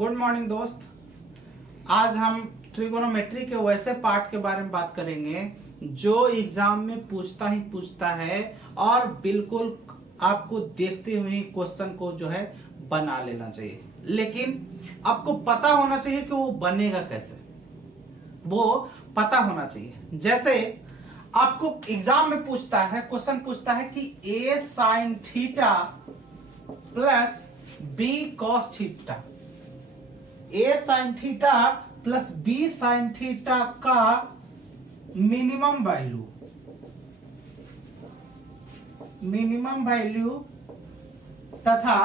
Good morning दोस्त। आज हम ट्रिगोनोमेट्री के वैसे पार्ट के बारे में बात करेंगे जो एग्जाम में पूछता है और बिल्कुल आपको देखते हुए ही क्वेश्चन को जो है बना लेना चाहिए, लेकिन आपको पता होना चाहिए कि वो बनेगा कैसे, वो पता होना चाहिए। जैसे आपको एग्जाम में क्वेश्चन पूछता है कि a sin theta plus b cos theta, a sin theta plus b sin theta का मिनिमम वैल्यू तथा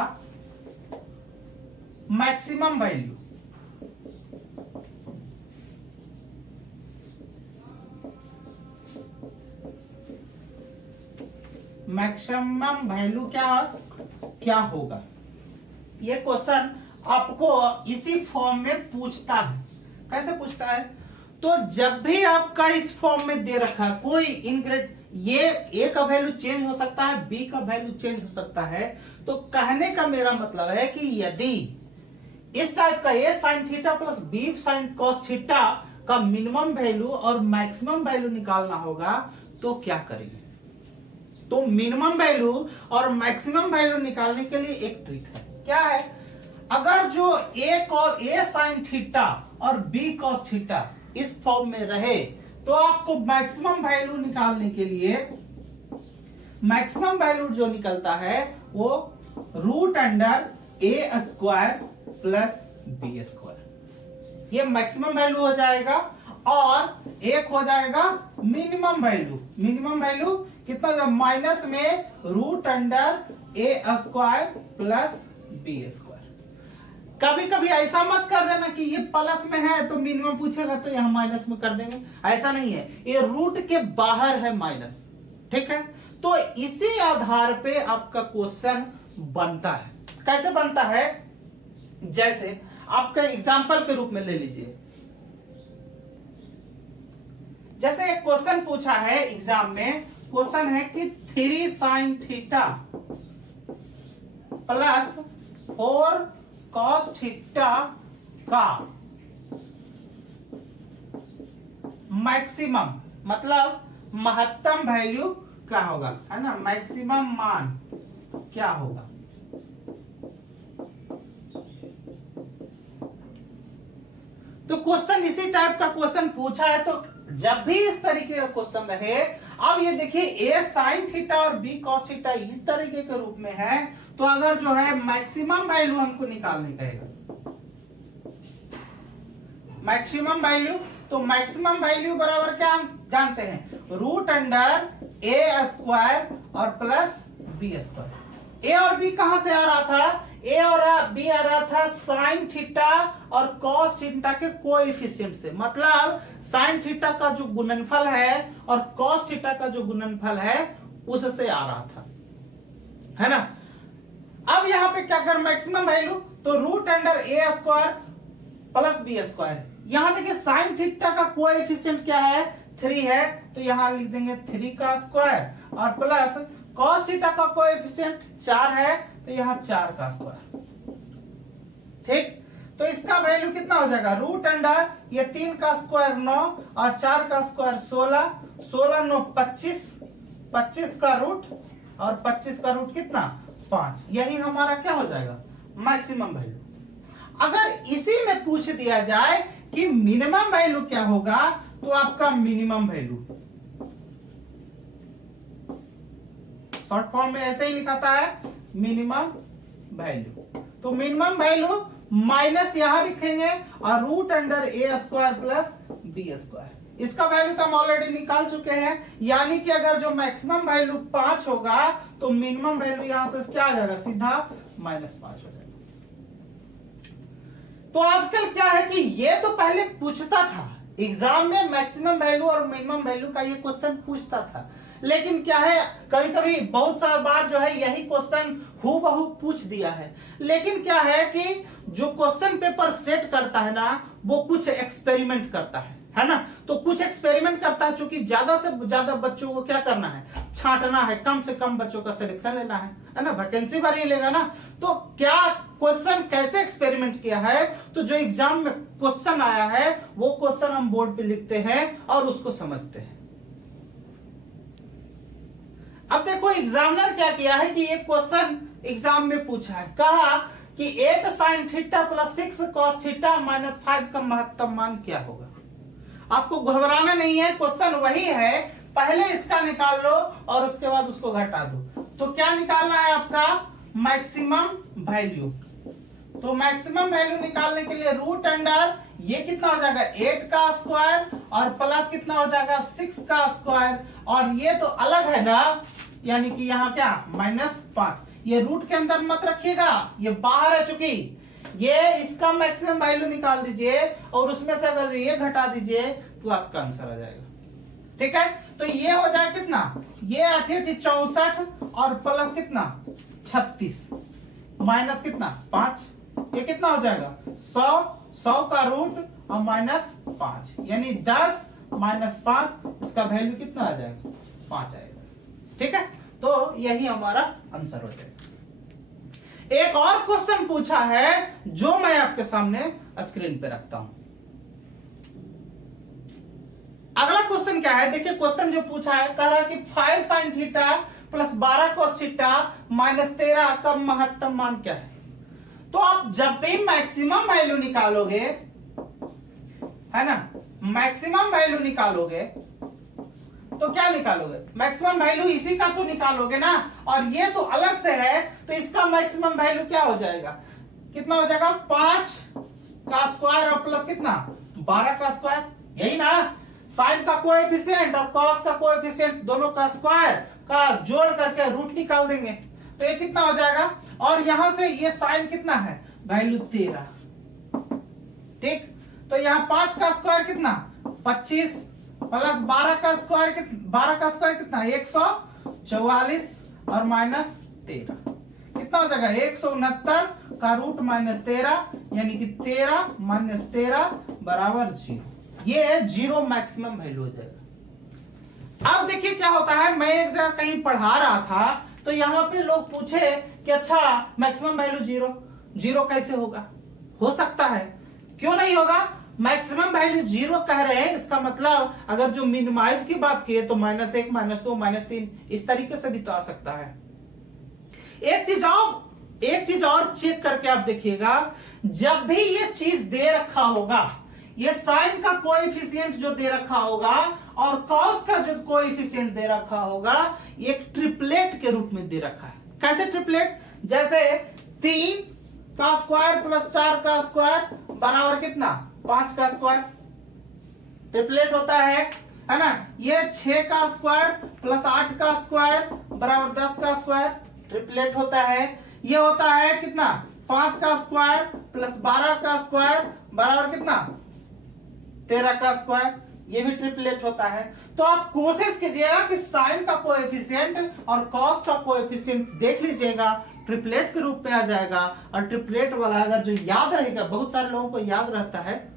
मैक्सिमम वैल्यू क्या होगा। ये क्वेश्चन आपको इसी फॉर्म में पूछता है। कैसे पूछता है? तो जब भी आपका इस फॉर्म में दे रखा कोई इनग्रेड, ये a का वैल्यू चेंज हो सकता है, b का वैल्यू चेंज हो सकता है, तो कहने का मेरा मतलब है कि यदि इस टाइप का a sin theta plus b sin cos theta का मिनिमम वैल्यू और मैक्सिमम वैल्यू निकालना होगा तो क्या करेंगे? तो मिनिमम वैल्यू और मैक्सिमम वैल्यू निकालने के लिए एक ट्रिक है। क्या है? अगर जो a sin थीटा और b cos थीटा इस फॉर्म में रहे तो आपको मैक्सिमम वैल्यू निकालने के लिए मैक्सिमम वैल्यू जो निकलता है वो root under a square plus b square, ये मैक्सिमम वैल्यू हो जाएगा। और एक हो जाएगा मिनिमम वैल्यू कितना हो जाएगा? माइनस में root under a square plus b square. कभी कभी ऐसा मत कर देना कि ये प्लस में है तो मिनिमम पूछेगा तो यहां माइनस में कर देंगे, ऐसा नहीं है, ये रूट के बाहर है माइनस, ठीक है। तो इसी आधार पे आपका क्वेश्चन बनता है। कैसे बनता है? जैसे आपका एग्जांपल के रूप में ले लीजिए। जैसे एक क्वेश्चन पूछा है एग्जाम में, क्वेश्चन है कि 3 sin theta plus 4 cos theta का मैक्सिमम मतलब महत्तम वैल्यू क्या होगा, है ना, मैक्सिमम मान क्या होगा। तो क्वेश्चन इसी टाइप का क्वेश्चन पूछा है, तो जब भी इस तरीके का क्वेश्चन रहे, अब ये देखिए a sin थीटा और b cos थीटा इस तरीके के रूप में है, तो अगर जो है मैक्सिमम वैल्यू हमको निकालने कहेगा, मैक्सिमम वैल्यू, तो मैक्सिमम वैल्यू बराबर क्या हम जानते हैं? रूट अंडर a स्क्वायर और प्लस b स्क्वायर। a और b कहां से आ रहा था? a और b आ रहा था sin थीटा और cos थीटा के कोएफिशिएंट से, मतलब sin थीटा का जो गुणनफल है और cos थीटा का जो गुणनफल है उससे आ रहा था, है ना। अब यहां पे क्या कर मैक्सिमम वैल्यू, तो root under a square plus b square. यहां देखिए sin थीटा का कोएफिशिएंट क्या है? 3 है, तो यहां लिख देंगे 3 का स्क्वायर और प्लस cos थीटा का कोएफिशिएंट 4 है, तो यहां 4 का स्क्वायर, ठीक। तो इसका वैल्यू कितना हो जाएगा? रूट अंडर ये 3 का स्क्वायर 9 और 4 का स्क्वायर 16, 16 9 25, 25 का रूट और 25 का रूट कितना? 5। यही हमारा क्या हो जाएगा? Maximum value. अगर इसी में पूछ दिया जाए कि मिनिमम वैल्यू क्या होगा, तो आपका मिनिमम वैल्यू शॉर्ट फॉर्म में ऐसे ही लिखाता है मिनिमम वैल्यू। तो मिनिमम वैल्यू माइनस यहां लिखेंगे और root under a square plus b square. इसका वैल्यू तो हम ऑलरेडी निकाल चुके हैं, यानी कि अगर जो मैक्सिमम वैल्यू 5 होगा तो मिनिमम वैल्यू यहां से क्या आ जाएगा? सीधा -5 हो जाएगा। तो आजकल क्या है कि ये तो पहले पूछता था एग्जाम में, मैक्सिमम वैल्यू और मिनिमम वैल्यू का ये क्वेश्चन पूछता था, लेकिन क्या है कभी कभी बहुत सारा बार जो है यही क्वेश्चन हूबहू पूछ दिया है। लेकिन क्या है कि जो क्वेश्चन पेपर सेट करता है ना, वो कुछ एक्सपेरिमेंट करता है ना। तो कुछ एक्सपेरिमेंट करता है, चूंकि ज्यादा से ज्यादा बच्चों को क्या करना है, छांटना है, कम से कम बच्चों का सिलेक्शन लेना है ना, वैकेंसी भर ही लेगा ना। तो क्या क्वेश्चन कैसे एक्सपेरिमेंट किया है, तो जो एग्जाम में क्वेश्चन आया है वो क्वेश्चन हम बोर्ड पे लिखते हैं और उसको समझते हैं। अब देखो एग्जामिनर क्या किया है कि एक क्वेश्चन एग्जाम में पूछा है, कहा कि 8 sin theta plus 6 cos theta minus 5 का महत्तम मान क्या होगा। आपको घबराना नहीं है, क्वेश्चन वही है, पहले इसका निकाल लो और उसके बाद उसको घटा दो। तो क्या निकालना है आपका, मैक्सिमम वैल्यू। तो मैक्सिमम वैल्यू निकालने के लिए रूट अंडर ये कितना हो जाएगा 8 का स्क्वायर और प्लस कितना हो जाएगा 6 का स्क्वायर, और ये तो अलग है ना, यानी कि यहाँ क्या -5। ये रूट के अंदर मत रखिएगा, ये बाहर है, चूंकि ये इसका मैक्सिमम वैल्यू निकाल दीजिए और उसमें से अगर ये घटा दीजिए तो आपका आंसर आ जाएगा। ठीक है, तो ये हो जाएगा कितना, ये 8 64 और प्लस कितना 36 माइनस कितना 5, ये कितना हो जाएगा 100 का रूट और -5, यानी 10 -5, इसका वैल्यू कितना आ जाएगा 5 आएगा। ठीक है, तो यही हमारा आंसर हो जाएगा। एक और क्वेश्चन पूछा है जो मैं आपके सामने स्क्रीन पे रखता हूं। अगला क्वेश्चन क्या है, देखिए क्वेश्चन जो पूछा है, कह रहा है कि 5 sin theta plus 12 cos theta minus 13 का महत्तम मान क्या है। तो आप जब भी मैक्सिमम वैल्यू निकालोगे, है ना, मैक्सिमम वैल्यू निकालोगे तो क्या निकालोगे, मैक्सिमम वैल्यू इसी का तो निकालोगे ना, और ये तो अलग से है, तो इसका मैक्सिमम वैल्यू क्या हो जाएगा, कितना हो जाएगा 5 का स्क्वायर और प्लस कितना 12 का स्क्वायर, यही ना। साइन का कोएफिशिएंट और कॉस का कोएफिशिएंट दोनों का स्क्वायर का जोड़ करके रूट निकाल देंगे, तो ये कितना हो जाएगा, और यहां से ये साइन कितना है वैल्यू 13। ठीक, तो यहाँ 5 का स्क्वायर कितना 25 प्लस 12 का स्क्वायर कितना 144 और माइनस 13 कितना हो जाएगा 169 का रूट -13, यानी कि 13 - 13 बराबर 0। ये 0 मैक्सिमम वैल्यू हो जाएगा। अब देखिए क्या होता है, मैं एक जगह कहीं पढ़ा रहा था, तो यहाँ पे लोग पूछे कि अच्छा मैक्सिमम वैल्यू 0 कैसे होगा, हो सकता है, क्यों नहीं होगा, मैक्सिमम वैल्यू 0 कह रहे हैं, इसका मतलब अगर जो मिनिमाइज की बात की है तो -1 -2 -3 इस तरीके से भी तो आ सकता है। एक चीज और चेक करके आप देखिएगा, जब भी ये चीज दे रखा होगा, ये साइन का कोएफिशिएंट जो दे रखा होगा और कॉस का जो कोएफिशिएंट दे रखा होगा, एक ट्रिपलेट के रूप में दे रखा है। कैसे ट्रिपलेट, जैसे 3 का स्क्वायर प्लस 4 का स्क्वायर बराबर कितना 5 का स्क्वायर, ट्रिपलेट होता है ना। ये 6 का स्क्वायर प्लस 8 का स्क्वायर बराबर 10 का स्क्वायर, ट्रिपलेट होता है। ये होता है कितना 5 का स्क्वायर प्लस 12 का स्क्वायर बराबर कितना 13 का स्क्वायर, ये भी ट्रिपलेट होता है। तो आप कोशिश कीजिएगा कि साइन का कोएफिशिएंट और कॉस का कोएफिशिएंट देख लीजिएगा, ट्रिपलेट के रूप में आ जाएगा। और ट्रिपलेट वाला अगर जो याद रहेगा, बहुत सारे लोगों को याद रहता है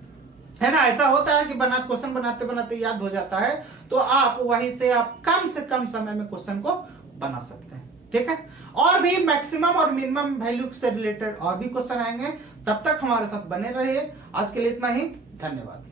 ना, ऐसा होता है कि क्वेश्चन बनाते बनाते याद हो जाता है, तो आप वहीं से आप कम से कम समय में क्वेश्चन को बना सकते हैं। ठीक है, और भी मैक्सिमम और मिनिमम वैल्यू से रिलेटेड और भी क्वेश्चन आएंगे, तब तक हमारे साथ बने रहिए। आज के लिए इतना ही, धन्यवाद।